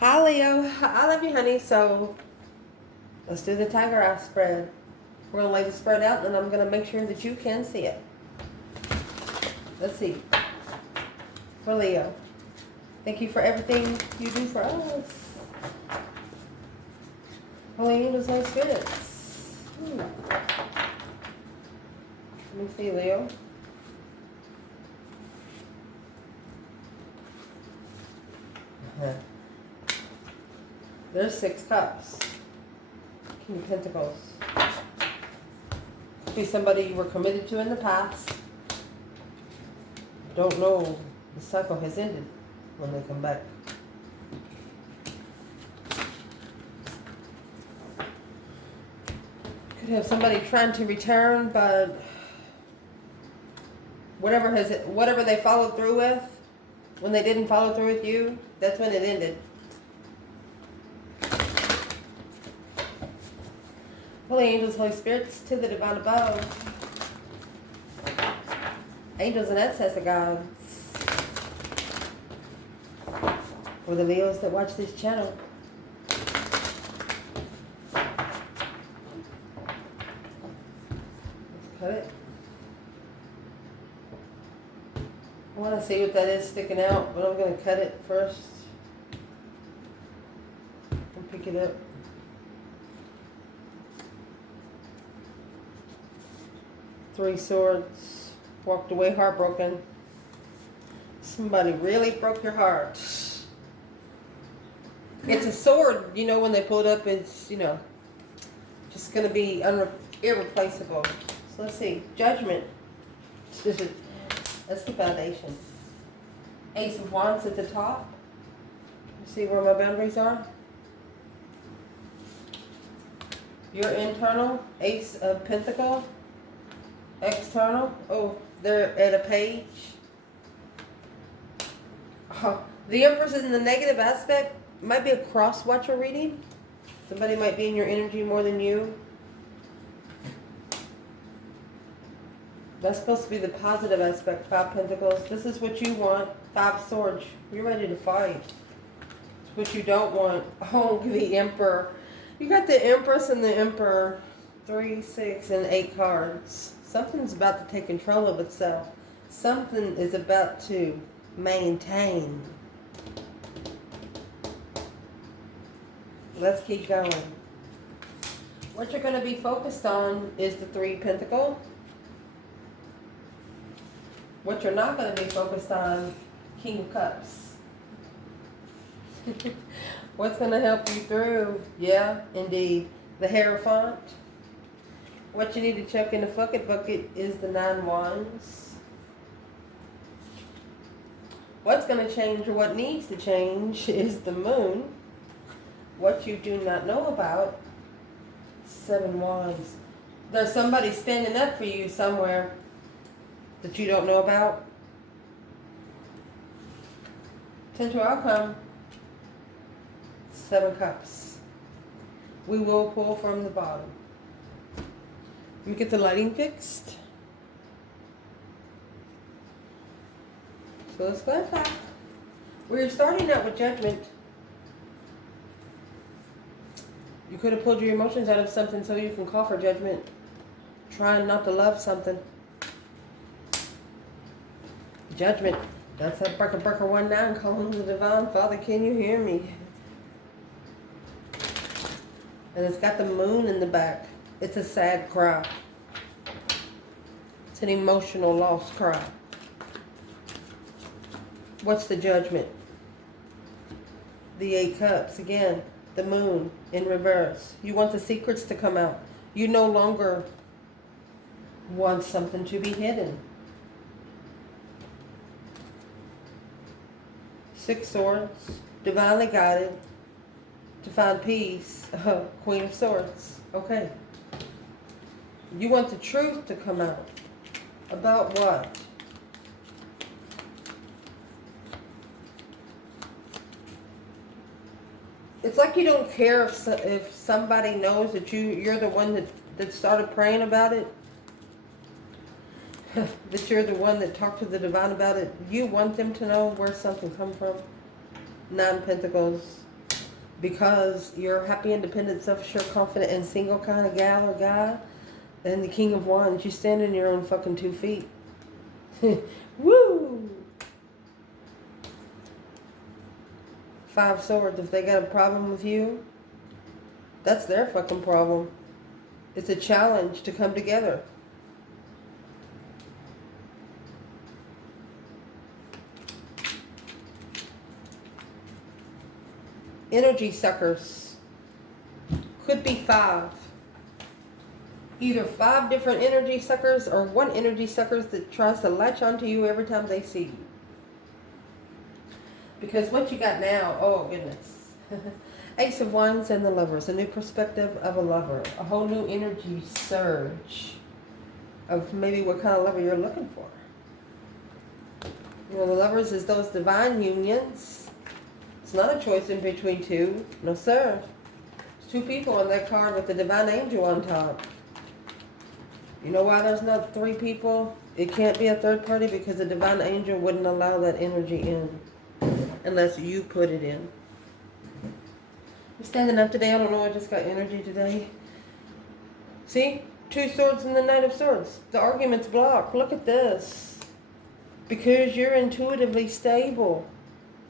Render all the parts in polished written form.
Hi Leo, I love you honey, so let's do the tiger eye spread. We're going to lay the spread out and I'm going to make sure that you can see it. Let's see. For Leo, thank you for everything you do for us. Holy angels, Holy spirits. Let me see Leo. There's 6 cups. King of Pentacles. Could be somebody you were committed to in the past. Don't know the cycle has ended when they come back. Could have somebody trying to return, but whatever they followed through with, when they didn't follow through with you, that's when it ended. Holy angels, Holy spirits, to the divine above. Angels and ancestor gods. For the Leos that watch this channel. Let's cut it. I want to see what that is sticking out, but I'm going to cut it first. And pick it up. Three swords. Walked away heartbroken. Somebody really broke your heart. It's a sword, you know, when they pull it up, it's, you know, just going to be irreplaceable. So let's see. Judgment. That's the foundation. Ace of Wands at the top. See where my boundaries are? Your internal. Ace of Pentacles. External. Oh, they're at a page. The Empress is in the negative aspect. Might be a cross-watcher reading. Somebody might be in your energy more than you. That's supposed to be the positive aspect. 5 Pentacles. This is what you want. 5 Swords. You're ready to fight. It's what you don't want. Oh, the Emperor. You got the Empress and the Emperor. 3, 6, and 8 cards. Something's about to take control of itself. Something is about to maintain. Let's keep going. What you're going to be focused on is the 3 Pentacles. What you're not going to be focused on, King of Cups. What's going to help you through? Yeah, indeed. The Hierophant. What you need to check in the bucket is the 9 Wands. What's going to change or what needs to change is the Moon. What you do not know about, 7 Wands. There's somebody standing up for you somewhere that you don't know about. Potential outcome, 7 Cups. We will pull from the bottom. Let me get the lighting fixed. So let's go back. We're starting out with Judgment. You could have pulled your emotions out of something so you can call for judgment. Trying not to love something. Judgment. That's that Breaker 19 calling the Divine Father, can you hear me? And it's got the Moon in the back. It's a sad cry. It's an emotional loss cry. What's the Judgment? The 8 Cups. Again, the Moon in reverse. You want the secrets to come out. You no longer want something to be hidden. 6 Swords. Divinely guided to find peace. Queen of Swords. Okay. You want the truth to come out. About what? It's like you don't care if somebody knows that you're the one that started praying about it. That you're the one that talked to the divine about it. You want them to know where something come from. 9 Pentacles. because you're happy, independent, self-assured, confident, and single kind of gal or guy. And the King of Wands, you stand on your own fucking 2 feet. Woo! 5 Swords, if they got a problem with you, that's their fucking problem. It's a challenge to come together. Energy suckers. Could be 5. Either 5 different energy suckers or 1 energy suckers that tries to latch onto you every time they see you. Because what you got now, oh goodness. Ace of Wands and the Lovers. A new perspective of a lover. A whole new energy surge of maybe what kind of lover you're looking for. You know, the Lovers is those divine unions. It's not a choice in between 2. No, sir. There's 2 people on that card with the divine angel on top. You know why there's not 3 people? It can't be a third party because the divine angel wouldn't allow that energy in unless you put it in. I'm standing up today. I don't know. I just got energy today. See? 2 swords and the Knight of Swords. The argument's blocked. Look at this. Because you're intuitively stable.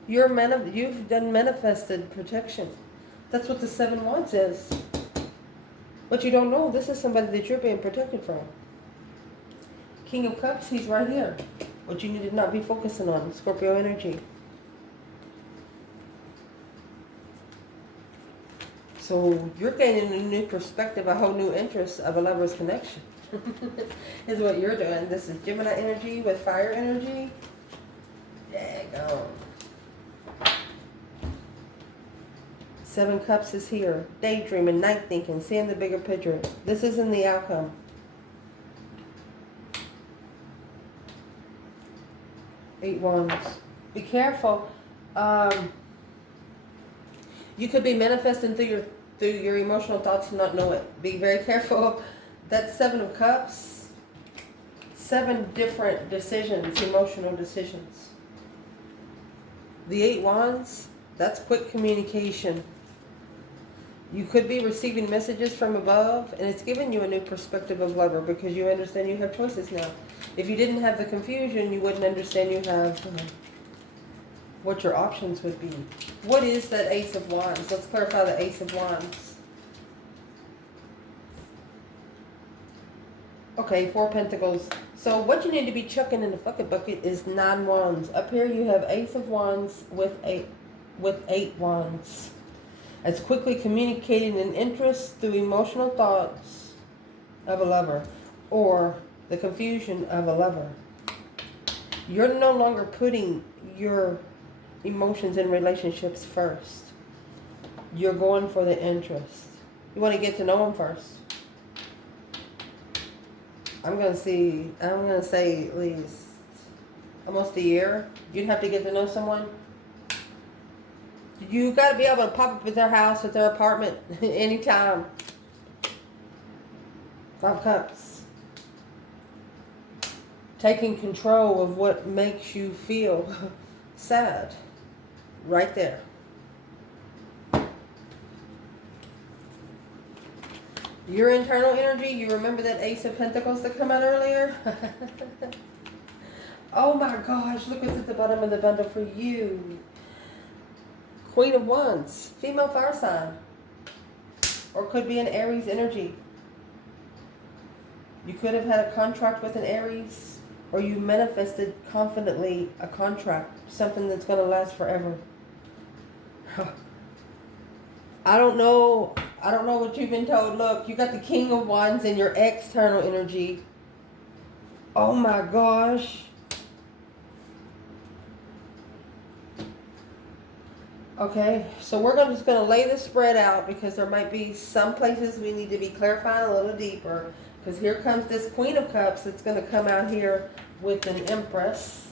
You've done manifested protection. That's what the 7 Wands is. But you don't know, this is somebody that you're being protected from. King of Cups, he's right here. What you need to not be focusing on, Scorpio energy. So you're gaining a new perspective, a whole new interest of a lover's connection. Is what you're doing. This is Gemini energy with fire energy. There you go. 7 Cups is here. Daydreaming, night thinking, seeing the bigger picture. This isn't the outcome. Eight Wands. Be careful. You could be manifesting through your emotional thoughts and not know it. Be very careful. That's 7 of Cups. 7 different decisions, emotional decisions. The 8 Wands, that's quick communication. You could be receiving messages from above, and it's giving you a new perspective of lover because you understand you have choices now. If you didn't have the confusion, you wouldn't understand you have what your options would be. What is that Ace of Wands? Let's clarify the Ace of Wands. Okay, 4 Pentacles. So what you need to be chucking in the fucking bucket is 9 Wands. Up here you have Ace of Wands with 8 Wands. As quickly communicating an interest through emotional thoughts of a lover or the confusion of a lover. You're no longer putting your emotions in relationships first. You're going for the interest. You want to get to know them first. I'm going to say at least almost a year. You'd have to get to know someone. You got to be able to pop up at their house, at their apartment, anytime. 5 Cups. Taking control of what makes you feel sad. Right there. Your internal energy, you remember that Ace of Pentacles that come out earlier? Oh my gosh, look what's at the bottom of the bundle for you. Queen of Wands, female fire sign. Or could be an Aries energy. You could have had a contract with an Aries, or you manifested confidently a contract, something that's going to last forever. I don't know what you've been told. Look, you got the King of Wands in your external energy. Oh my gosh. Okay, so we're just going to lay this spread out because there might be some places we need to be clarifying a little deeper. Because here comes this Queen of Cups that's going to come out here with an Empress.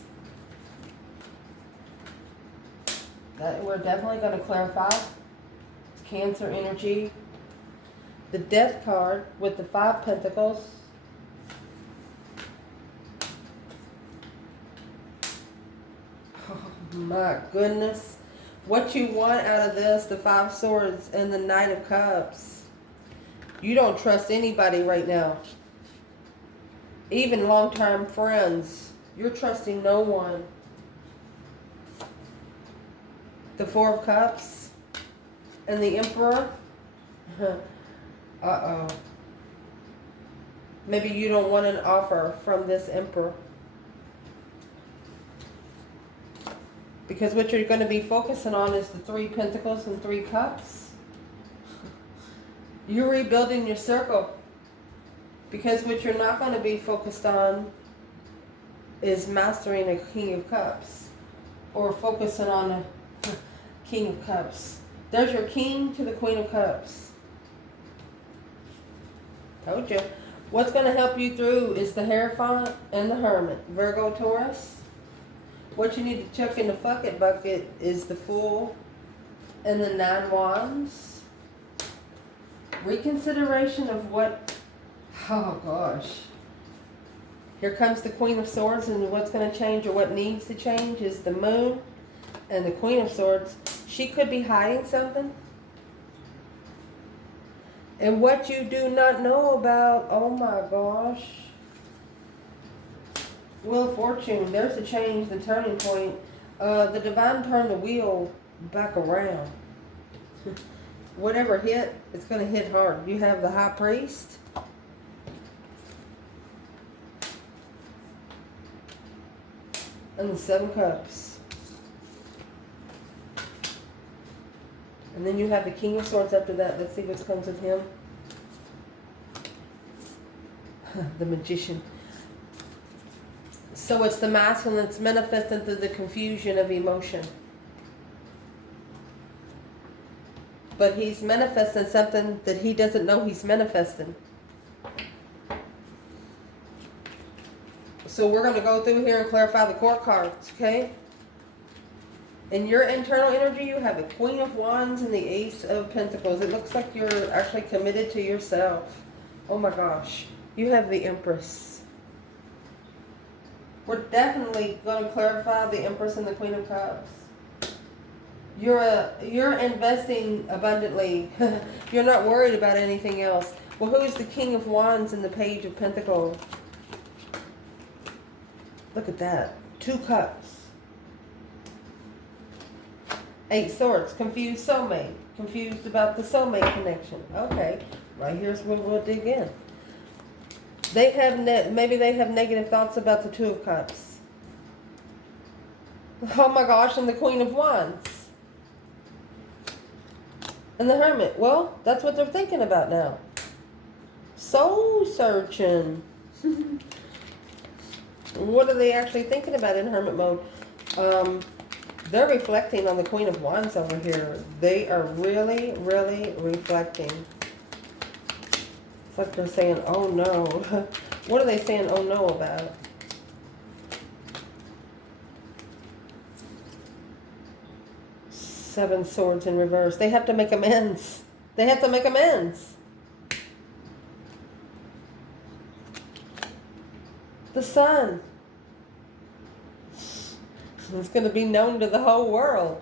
That we're definitely going to clarify. It's Cancer energy. The Death card with the 5 Pentacles. Oh my goodness. What you want out of this, the Five Swords and the Knight of Cups. You don't trust anybody right now. Even long-term friends. You're trusting no one. The Four of Cups and the Emperor. Uh-oh. Maybe you don't want an offer from this Emperor. Because what you're going to be focusing on is the Three Pentacles and Three Cups. You're rebuilding your circle. Because what you're not going to be focused on is mastering a King of Cups. Or focusing on a King of Cups. There's your King to the Queen of Cups. Told you. What's going to help you through is the Hierophant and the Hermit. Virgo, Taurus. What you need to chuck in the fuck it bucket is the Fool and the Nine Wands. Reconsideration of what... Oh, gosh. Here comes the Queen of Swords, and what's going to change or what needs to change is the Moon and the Queen of Swords. She could be hiding something. And what you do not know about, oh my gosh. Wheel of Fortune, there's a change, the turning point. The Divine turned the wheel back around. Whatever hit, it's going to hit hard. You have the High Priest. And the Seven Cups. And then you have the King of Swords after that. Let's see what comes with him. The Magician. So it's the masculine that's manifesting through the confusion of emotion. But he's manifesting something that he doesn't know he's manifesting. So we're going to go through here and clarify the court cards, okay? In your internal energy, you have the Queen of Wands and the Ace of Pentacles. It looks like you're actually committed to yourself. Oh my gosh. You have the Empress. We're definitely going to clarify the Empress and the Queen of Cups. You're investing abundantly. You're not worried about anything else. Well, who is the King of Wands and the Page of Pentacles? Look at that. Two Cups. Eight Swords. Confused soulmate. Confused about the soulmate connection. Okay. Right here's where we'll dig in. They have maybe they have negative thoughts about the Two of Cups. Oh my gosh, and the Queen of Wands. And the Hermit. Well, that's what they're thinking about now. Soul searching. What are they actually thinking about in Hermit mode? They're reflecting on the Queen of Wands over here. They are really, really reflecting. It's like they're saying, oh no. What are they saying oh no about? Seven Swords in reverse. They have to make amends. They have to make amends. The Sun. It's going to be known to the whole world.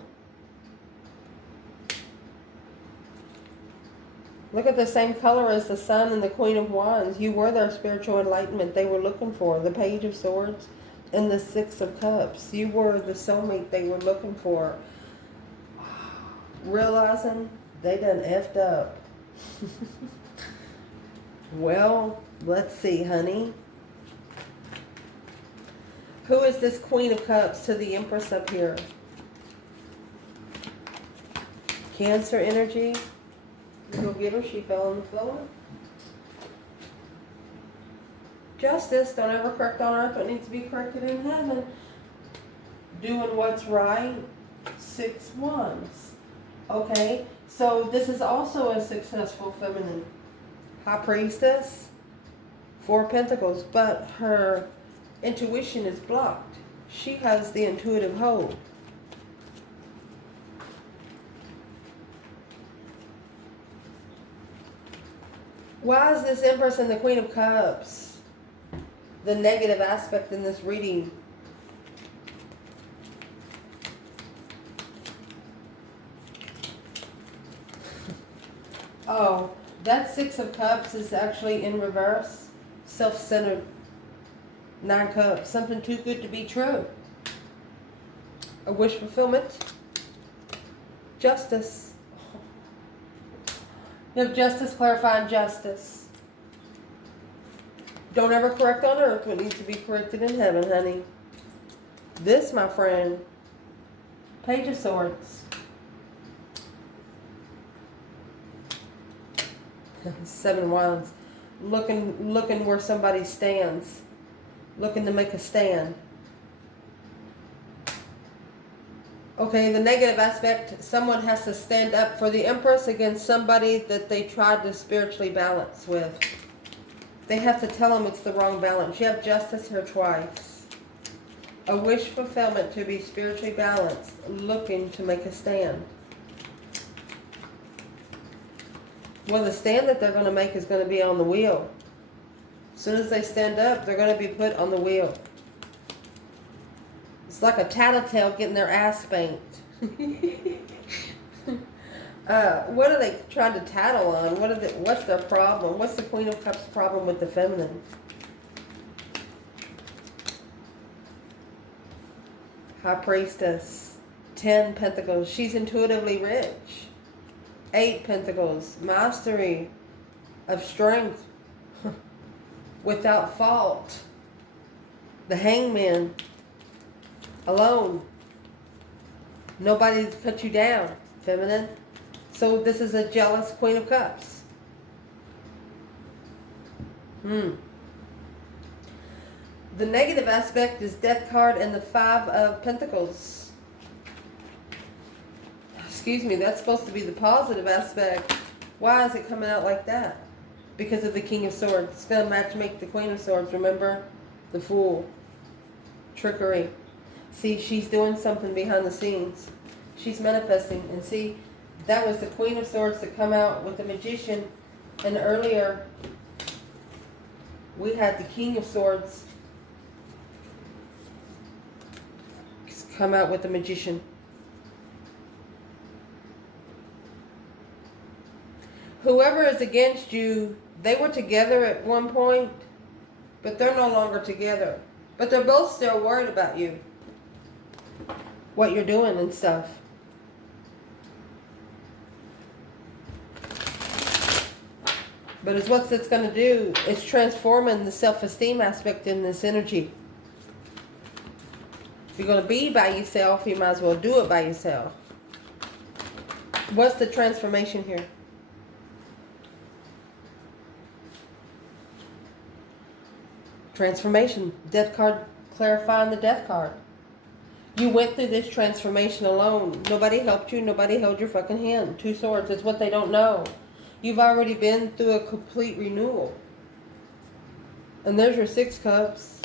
Look at the same color as the Sun and the Queen of Wands. You were their spiritual enlightenment they were looking for. The Page of Swords and the Six of Cups. You were the soulmate they were looking for. Realizing they done effed up. Well, let's see, honey. Who is this Queen of Cups to the Empress up here? Cancer energy. Go get her. She fell on the floor. Justice. Don't ever correct on earth what needs to be corrected in heaven. Doing what's right. 6 Wands. Okay. So this is also a successful feminine. High Priestess. 4 Pentacles. But her intuition is blocked. She has the intuitive hold. Why is this Empress and the Queen of Cups the negative aspect in this reading? Oh, that Six of Cups is actually in reverse. Self-centered. Nine Cups. Something too good to be true. A wish fulfillment. Justice. You have justice, clarifying justice. Don't ever correct on earth what needs to be corrected in heaven, honey. This, my friend, Page of Swords. Seven of Wands. Looking where somebody stands. Looking to make a stand. Okay, the negative aspect, someone has to stand up for the Empress against somebody that they tried to spiritually balance with. They have to tell them it's the wrong balance. You have justice here twice. A wish fulfillment to be spiritually balanced, looking to make a stand. Well, the stand that they're going to make is going to be on the wheel. As soon as they stand up, they're going to be put on the wheel. It's like a tattletale getting their ass spanked. What are they trying to tattle on? What's their problem? What's the Queen of Cups problem with the feminine? High Priestess. 10 Pentacles. She's intuitively rich. 8 Pentacles. Mastery of strength. Without fault. The Hangman. Alone. Nobody's put you down, feminine. So this is a jealous Queen of Cups. The negative aspect is Death card and the 5 of Pentacles. Excuse me, that's supposed to be the positive aspect. Why is it coming out like that? Because of the King of Swords. It's going to matchmake the Queen of Swords. Remember? The Fool. Trickery. See, she's doing something behind the scenes. She's manifesting. And see, that was the Queen of Swords to come out with the Magician. And earlier, we had the King of Swords come out with the Magician. Whoever is against you, they were together at one point, but they're no longer together. But they're both still worried about you. What you're doing and stuff. But it's what it's going to do. It's transforming the self-esteem aspect in this energy. If you're going to be by yourself, you might as well do it by yourself. What's the transformation here? Transformation. Death card clarifying the Death card. You went through this transformation alone. Nobody helped you. Nobody held your fucking hand. 2 Swords. It's what they don't know. You've already been through a complete renewal. And there's your 6 Cups.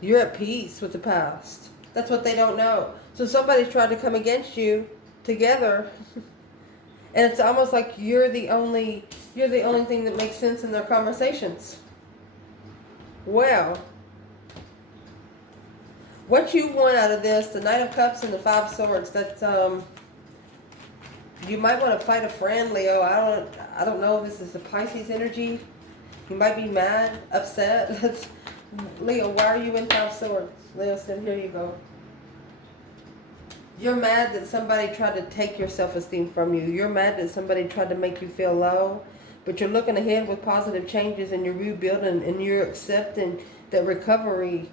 You're at peace with the past. That's what they don't know. So somebody's tried to come against you together. And it's almost like you're the only thing that makes sense in their conversations. Well, what you want out of this, the Knight of Cups and the 5 Swords, that you might want to fight a friend, Leo. I don't know if this is the Pisces energy. You might be mad, upset. Leo, why are you in 5 Swords? Leo said, here you go. You're mad that somebody tried to take your self-esteem from you. You're mad that somebody tried to make you feel low. But you're looking ahead with positive changes and you're rebuilding and you're accepting that recovery.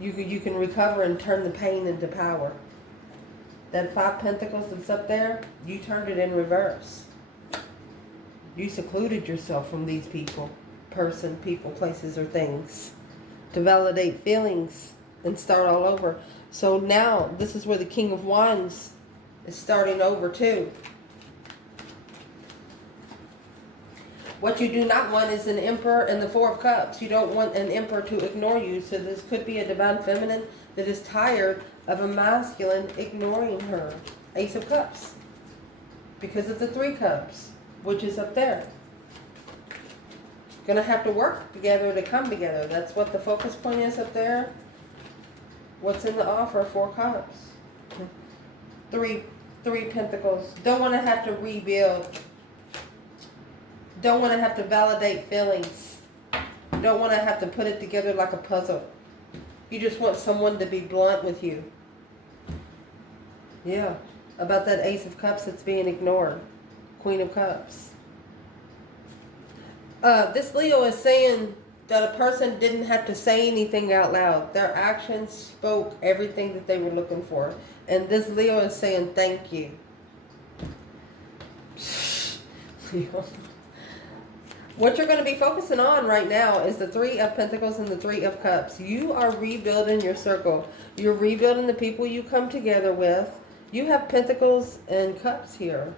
You can recover and turn the pain into power. That 5 Pentacles that's up there, you turned it in reverse. You secluded yourself from these people, places, or things to validate feelings and start all over. So now this is where the King of Wands is starting over too. What you do not want is an Emperor and the 4 of Cups. You don't want an Emperor to ignore you. So this could be a divine feminine that is tired of a masculine ignoring her. Ace of Cups. Because of the 3 Cups, which is up there. Gonna have to work together to come together. That's what the focus point is up there. What's in the offer? 4 Cups. 3 Pentacles. Don't want to have to rebuild Don't want to have to validate feelings. Don't want to have to put it together like a puzzle. You just want someone to be blunt with you. Yeah, about that Ace of Cups that's being ignored. Queen of Cups. This Leo is saying that a person didn't have to say anything out loud. Their actions spoke everything that they were looking for. And this Leo is saying thank you. Leo. What you're going to be focusing on right now is the Three of Pentacles and the Three of Cups. You are rebuilding your circle. You're rebuilding the people you come together with. You have Pentacles and Cups here.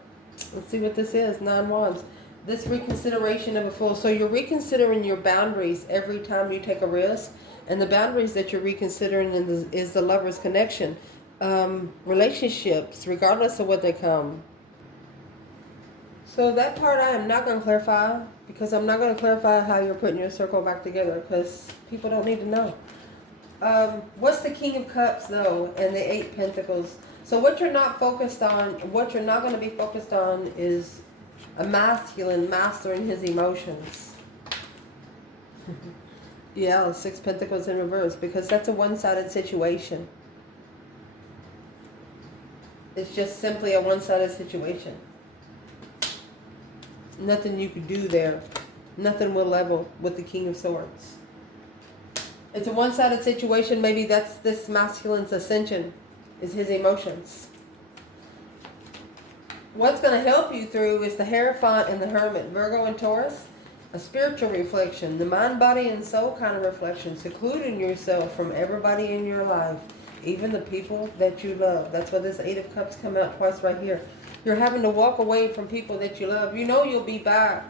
Let's see what this is. 9 Wands. This reconsideration of a Fool. So you're reconsidering your boundaries every time you take a risk. And the boundaries that you're reconsidering is the Lover's connection. Relationships, regardless of what they come. So that part I am not going to clarify, because I'm not going to clarify how you're putting your circle back together, because people don't need to know. What's the King of Cups, though, and the 8 Pentacles? So what you're not focused on, what you're not going to be focused on is a masculine mastering his emotions. Yeah, 6 Pentacles in reverse, because that's a one-sided situation. It's just simply a one-sided situation. Nothing you could do there. Nothing will level with the King of Swords. It's a one-sided situation. Maybe that's this masculine's ascension, is his emotions. What's going to help you through is the Hierophant and the Hermit. Virgo and Taurus, a spiritual reflection. The mind, body, and soul kind of reflection. Secluding yourself from everybody in your life. Even the people that you love. That's why this 8 of Cups come out twice right here. You're having to walk away from people that you love. You know you'll be back,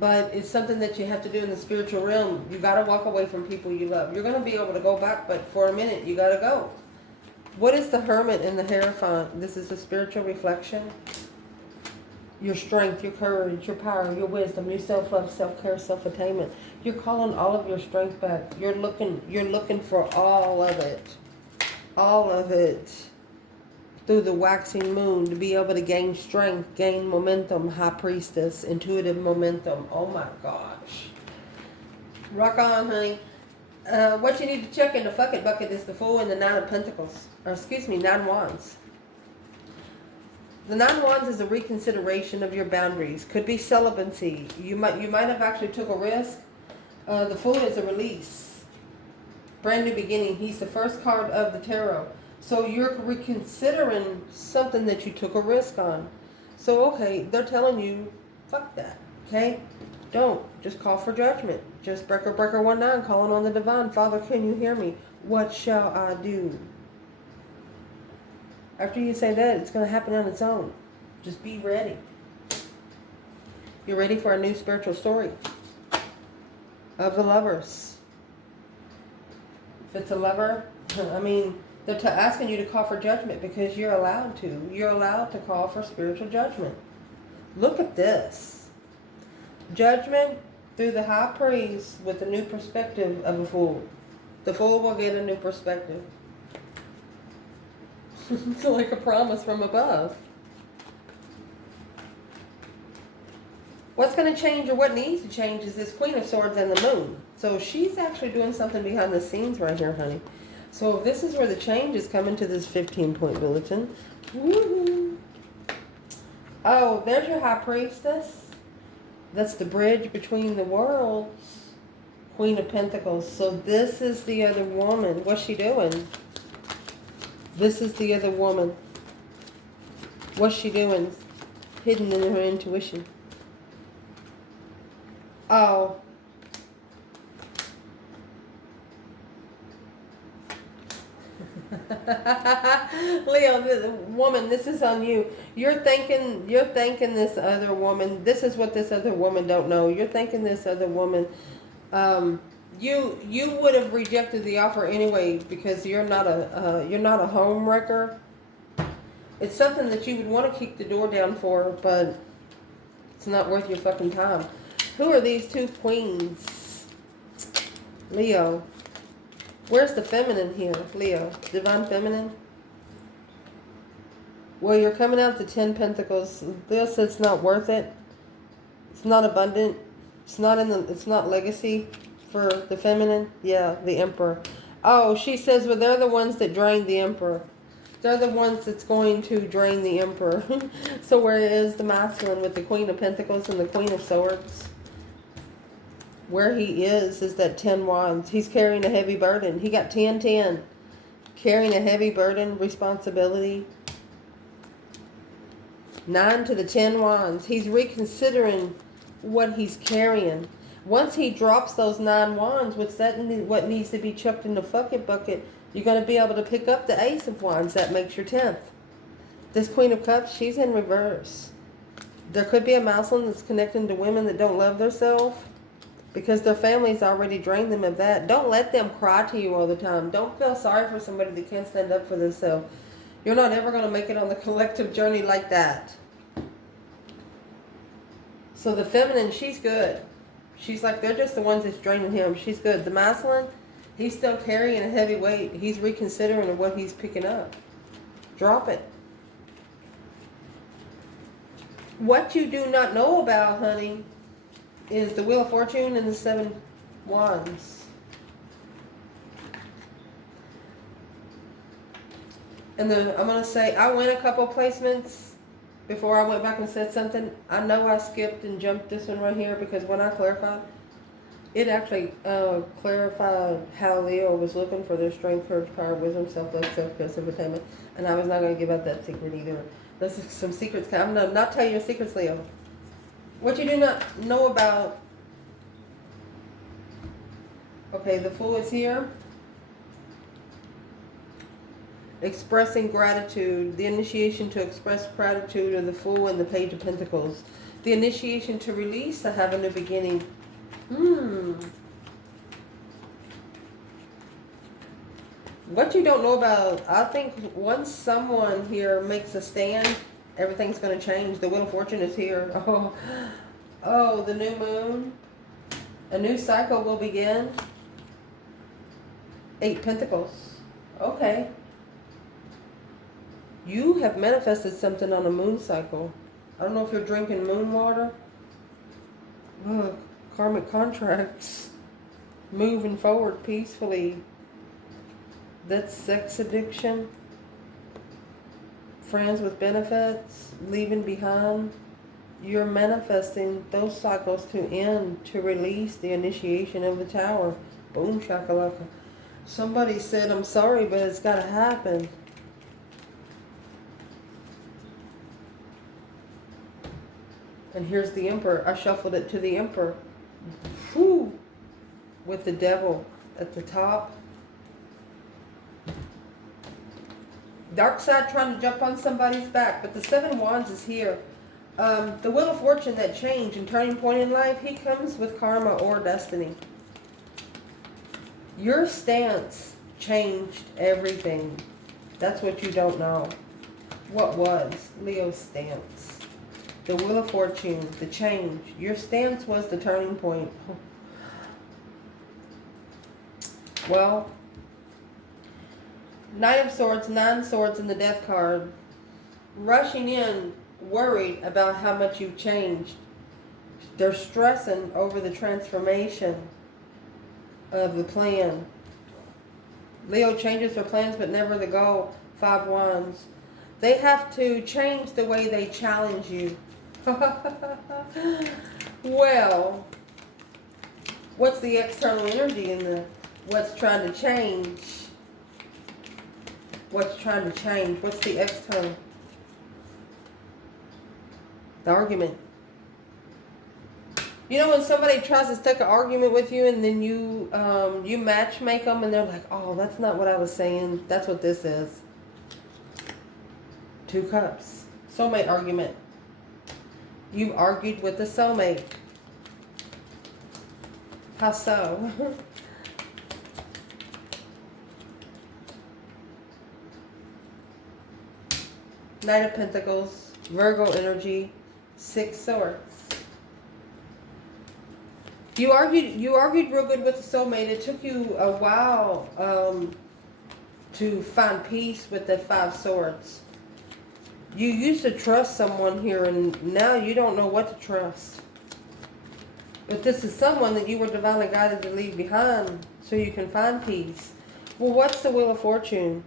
but it's something that you have to do in the spiritual realm. You got to walk away from people you love. You're going to be able to go back, but for a minute, you got to go. What is the Hermit and the Hierophant? This is a spiritual reflection. Your strength, your courage, your power, your wisdom, your self-love, self-care, self-attainment. You're calling all of your strength back. You're looking for all of it. All of it. Through the waxing moon, to be able to gain strength, gain momentum. High Priestess, intuitive momentum. Oh my gosh. Rock on, honey. What you need to check in the fuck it bucket is the Fool and the 9 of Pentacles. Or excuse me, 9 Wands. The 9 Wands is a reconsideration of your boundaries. Could be celibacy. You might have actually took a risk. The Fool is a release. Brand new beginning. He's the first card of the tarot. So you're reconsidering something that you took a risk on. So, okay, they're telling you, fuck that, okay? Don't. Just call for judgment. Just breaker 19, calling on the divine. Father, can you hear me? What shall I do? After you say that, it's going to happen on its own. Just be ready. You're ready for a new spiritual story of the lovers. If it's a lover, I mean... They're asking you to call for judgment because you're allowed to. You're allowed to call for spiritual judgment. Look at this. Judgment through the High Priest with a new perspective of a Fool. The Fool will get a new perspective. It's like a promise from above. What's going to change, or what needs to change, is this Queen of Swords and the Moon. So she's actually doing something behind the scenes right here, honey. So this is where the change is coming to this 15-point bulletin. Woohoo! Oh, there's your High Priestess. That's the bridge between the worlds. Queen of Pentacles. So this is the other woman. What's she doing? This is the other woman. What's she doing? Hidden in her intuition. Oh. Leo, this woman, this is on you. You're thanking this other woman. This is what this other woman don't know. You're thanking this other woman. You would have rejected the offer anyway because you're not a home wrecker. It's something that you would want to kick the door down for, but it's not worth your fucking time. Who are these two queens? Leo. Where's the feminine here, Leo? Divine feminine? Well, you're coming out to 10 Pentacles. This, it's not worth it. It's not abundant. It's not it's not legacy for the feminine. Yeah, the Emperor. Oh, she says, well, they're the ones that drain the Emperor. They're the ones that's going to drain the Emperor. So where is the masculine with the Queen of Pentacles and the Queen of Swords? Where he is that 10 wands. He's carrying a heavy burden. He got 10-10. Carrying a heavy burden, responsibility. 9 to the 10 wands. He's reconsidering what he's carrying. Once he drops those 9 wands, what needs to be chucked in the bucket, you're going to be able to pick up the Ace of Wands. That makes your 10th. This Queen of Cups, she's in reverse. There could be a masculine that's connecting to women that don't love themselves because their families already drained them of that. Don't let them cry to you all the time. Don't feel sorry for somebody that can't stand up for themselves. You're not ever going to make it on the collective journey like that. So the feminine, she's good. She's like, they're just the ones that's draining him. She's good. The masculine, he's still carrying a heavy weight. He's reconsidering what he's picking up. Drop it. What you do not know about, honey, is the Wheel of Fortune and the 7 Wands. And then I'm going to say, I went a couple placements before I went back and said something. I know I skipped and jumped this one right here because when I clarified, it actually clarified how Leo was looking for their strength, courage, power, wisdom, self-love, self-care, self-attainment. And I was not going to give out that secret either. Those are some secrets. I'm going to not tell you your secrets, Leo. What you do not know about. Okay, the Fool is here. Expressing gratitude. The initiation to express gratitude of the Fool and the Page of Pentacles. The initiation to release to have a new beginning. What you don't know about, I think once someone here makes a stand, everything's going to change. The Wheel of Fortune is here. Oh, the new moon. A new cycle will begin. 8 Pentacles. Okay. You have manifested something on a moon cycle. I don't know if you're drinking moon water. Look, karmic contracts. Moving forward peacefully. That's sex addiction. Friends with benefits. Leaving behind. You're manifesting those cycles to end, to release the initiation of the Tower. Boom, shakalaka. Somebody said, I'm sorry, but it's got to happen. And here's the Emperor. I shuffled it to the Emperor. Whew. With the Devil at the top. Dark side trying to jump on somebody's back. But the 7 Wands is here. The Wheel of Fortune, that change and turning point in life, he comes with karma or destiny. Your stance changed everything. That's what you don't know. What was Leo's stance? The Wheel of Fortune, the change. Your stance was the turning point. Well, Knight of Swords, 9 Swords, and the Death card. Rushing in, worried about how much you've changed. They're stressing over the transformation of the plan. Leo changes their plans, but never the goal. 5 Wands. They have to change the way they challenge you. Well, what's the external energy in the what's trying to change? What's trying to change? What's the external? The argument. You know when somebody tries to stick an argument with you and then you match make them and they're like, oh, that's not what I was saying. That's what this is. 2 Cups. Soulmate argument. You've argued with the soulmate. How so? Knight of Pentacles. Virgo energy. 6 Swords. You argued real good with the soulmate. It took you a while to find peace with the 5 Swords. You used to trust someone here, and now you don't know what to trust. But this is someone that you were divinely guided to leave behind so you can find peace. Well, what's the Wheel of Fortune?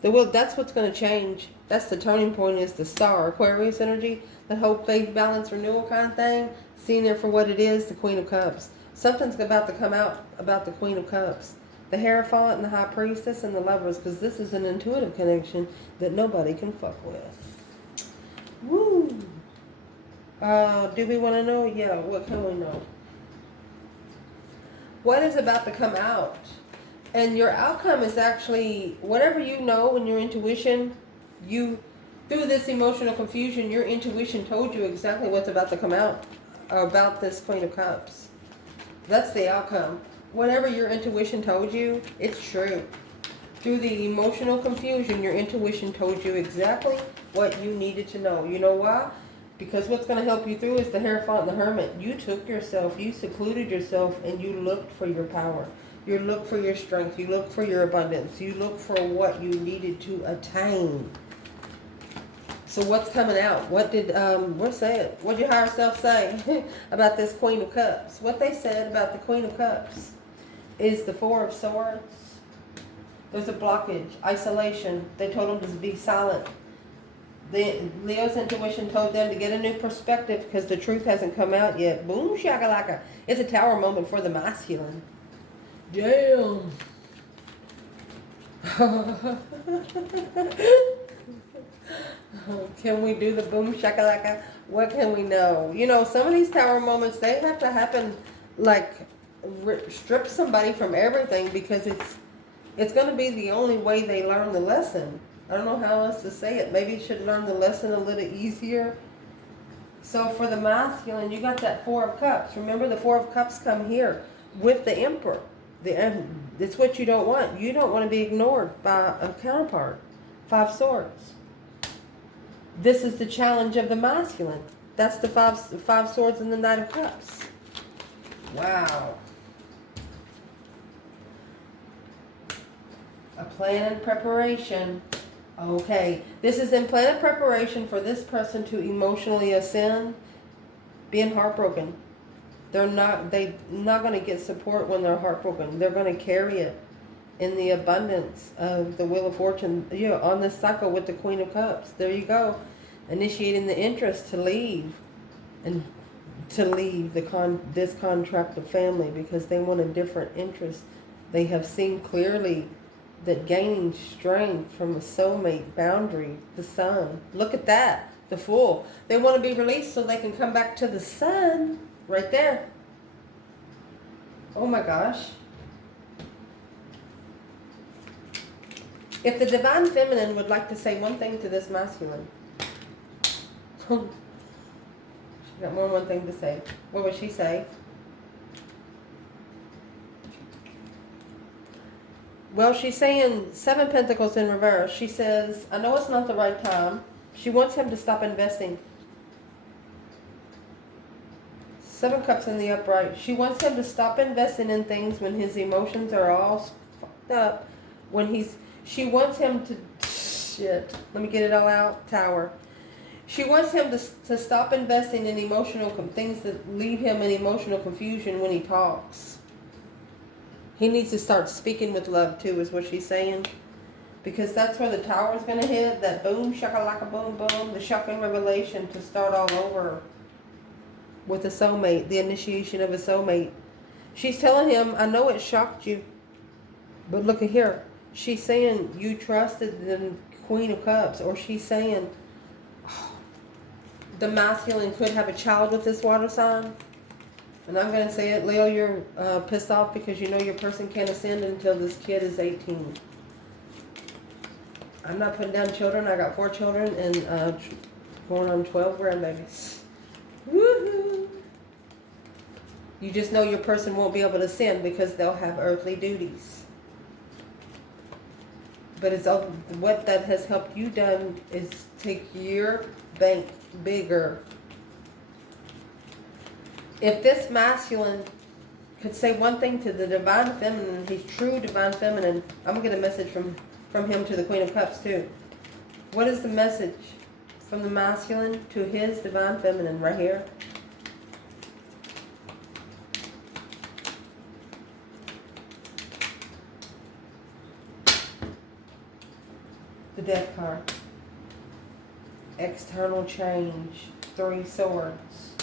The wheel, that's what's going to change. That's the turning point, is the star. Aquarius energy, that hope, faith, balance, renewal kind of thing. Seeing it for what it is, the Queen of Cups. Something's about to come out about the Queen of Cups. The Hierophant and the High Priestess and the Lovers, because this is an intuitive connection that nobody can fuck with. Woo! Do we want to know? Yeah, what can we know? What is about to come out? And your outcome is actually whatever you know in your intuition. You, through this emotional confusion, your intuition told you exactly what's about to come out about this Queen of Cups. That's the outcome. Whatever your intuition told you, it's true. Through the emotional confusion, your intuition told you exactly what you needed to know. You know why? Because what's going to help you through is the Hierophant and the Hermit. You took yourself, you secluded yourself, and you looked for your power. You looked for your strength. You looked for your abundance. You looked for what you needed to attain. So what's coming out? What did, what's that? What did your higher self say about this Queen of Cups? What they said about the Queen of Cups is the Four of Swords. There's a blockage, isolation. They told them to be silent. Leo's intuition told them to get a new perspective because the truth hasn't come out yet. Boom shakalaka. It's a tower moment for the masculine. Damn. Can we do the boom shakalaka? What can we know? You know, some of these tower moments, they have to happen like strip somebody from everything, because it's going to be the only way they learn the lesson. I don't know how else to say it. Maybe you should learn the lesson a little easier. So for the masculine, you got that Four of Cups. Remember, the Four of Cups come here with the Emperor. It's what you don't want. You don't want to be ignored by a counterpart. Five Swords. This is the challenge of the masculine. That's the five Swords and the Knight of Cups. Wow. A plan and preparation. Okay, this is in plan and preparation for this person to emotionally ascend, being heartbroken. They're not going to get support when they're heartbroken. They're going to carry it in the abundance of the Wheel of Fortune. You know, on this cycle with the Queen of Cups. There you go. Initiating the interest to leave, and to leave this contract of family, because they want a different interest. They have seen clearly that gaining strength from a soulmate boundary, the sun. Look at that, the Fool. They want to be released so they can come back to the sun. Right there. Oh my gosh. If the Divine Feminine would like to say one thing to this masculine. She got more than one thing to say. What would she say? Well, she's saying Seven Pentacles in reverse. She says, I know it's not the right time. She wants him to stop investing. Seven Cups in the upright. She wants him to stop investing in things when his emotions are all fucked up. She wants him to, shit, let me get it all out, Tower. She wants him to stop investing in emotional things that leave him in emotional confusion when he talks. He needs to start speaking with love too, is what she's saying. Because that's where the Tower is going to hit. That boom, shakalaka, boom, boom. The shocking revelation to start all over with a soulmate. The initiation of a soulmate. She's telling him, I know it shocked you. But look at here. She's saying you trusted the Queen of Cups. Or she's saying the masculine could have a child with this water sign. And I'm going to say it, Leo, you're pissed off because you know your person can't ascend until this kid is 18. I'm not putting down children. I got 4 children and going on 12 grandbabies. Woohoo! You just know your person won't be able to ascend because they'll have earthly duties. But it's all, what that has helped you done is take your bank bigger. If this masculine could say one thing to the Divine Feminine, he's true Divine Feminine. I'm going to get a message from him to the Queen of Cups too. What is the message from the masculine to his Divine Feminine right here? The Death card. External change. 3 swords.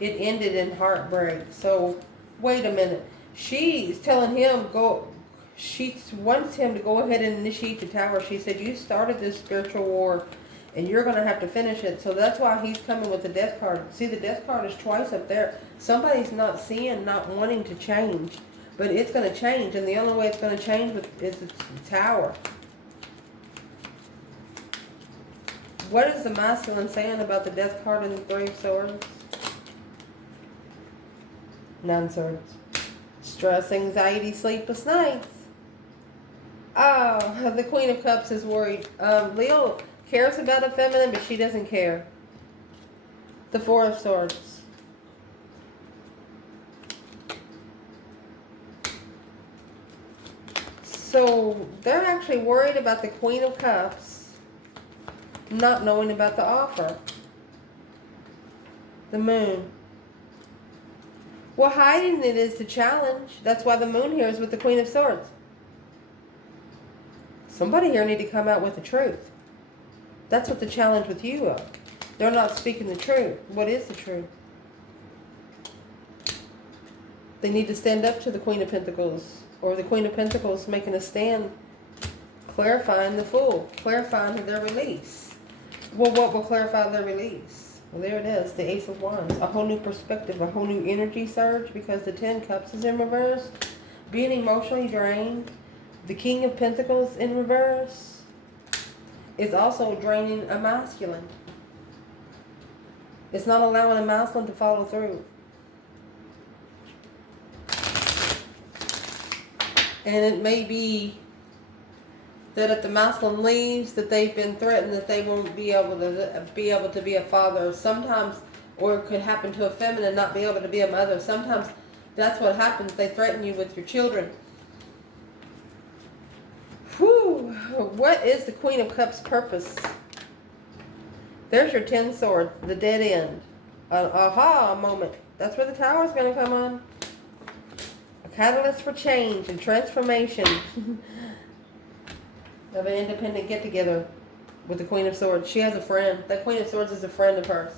It ended in heartbreak. So, wait a minute. She's telling him she wants him to go ahead and initiate the tower. She said, you started this spiritual war and you're going to have to finish it. So that's why he's coming with the Death card. See, the Death card is twice up there. Somebody's not wanting to change. But it's going to change. And the only way it's going to change is the tower. What is the masculine saying about the Death card and the 3 of swords? 9 swords. Stress, anxiety, sleepless nights. Oh, the Queen of Cups is worried. Leo cares about a feminine, but she doesn't care. The 4 of Swords. So they're actually worried about the Queen of Cups not knowing about the offer. The Moon. Well, hiding it is the challenge. That's why the Moon here is with the Queen of Swords. Somebody here need to come out with the truth. That's what the challenge with you are. They're not speaking the truth. What is the truth? They need to stand up to the Queen of Pentacles. Or the Queen of Pentacles making a stand. Clarifying the Fool. Clarifying their release. Well, what will clarify their release? Well, there it is. The Ace of Wands. A whole new perspective. A whole new energy surge. Because the 10 Cups is in reverse. Being emotionally drained. The King of Pentacles in reverse is also draining a masculine. It's not allowing a masculine to follow through. And it may be that if the masculine leaves, that they've been threatened that they won't be able to be a father. Sometimes, or it could happen to a feminine not be able to be a mother. Sometimes that's what happens. They threaten you with your children. Whew. What is the Queen of Cups' purpose? There's your 10 swords, the dead end. An aha moment. That's where the tower is going to come on. A catalyst for change and transformation. Of an independent get-together with the Queen of Swords. She has a friend. That Queen of Swords is a friend of hers.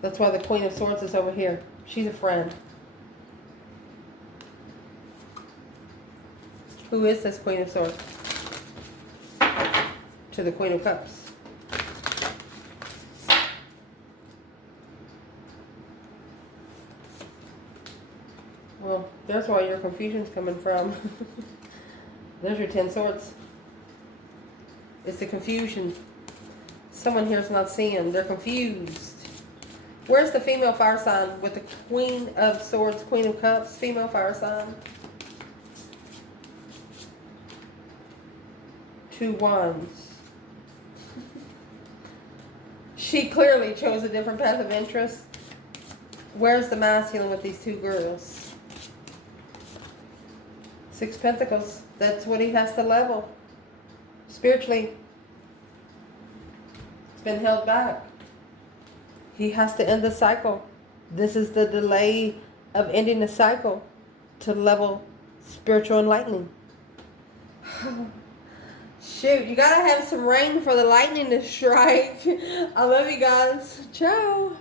That's why the Queen of Swords is over here. She's a friend. Who is this Queen of Swords? To the Queen of Cups. Well, there's where your confusion's coming from. There's your 10 swords. It's the confusion. Someone here's not seeing. They're confused. Where's the female fire sign with the Queen of Swords, Queen of Cups, female fire sign? 2 wands. She clearly chose a different path of interest. Where's the masculine with these 2 girls? 6 pentacles. That's what he has to level. Spiritually, it's been held back. He has to end the cycle. This is the delay of ending the cycle to level spiritual enlightening. Shoot, you gotta have some rain for the lightning to strike. I love you guys. Ciao.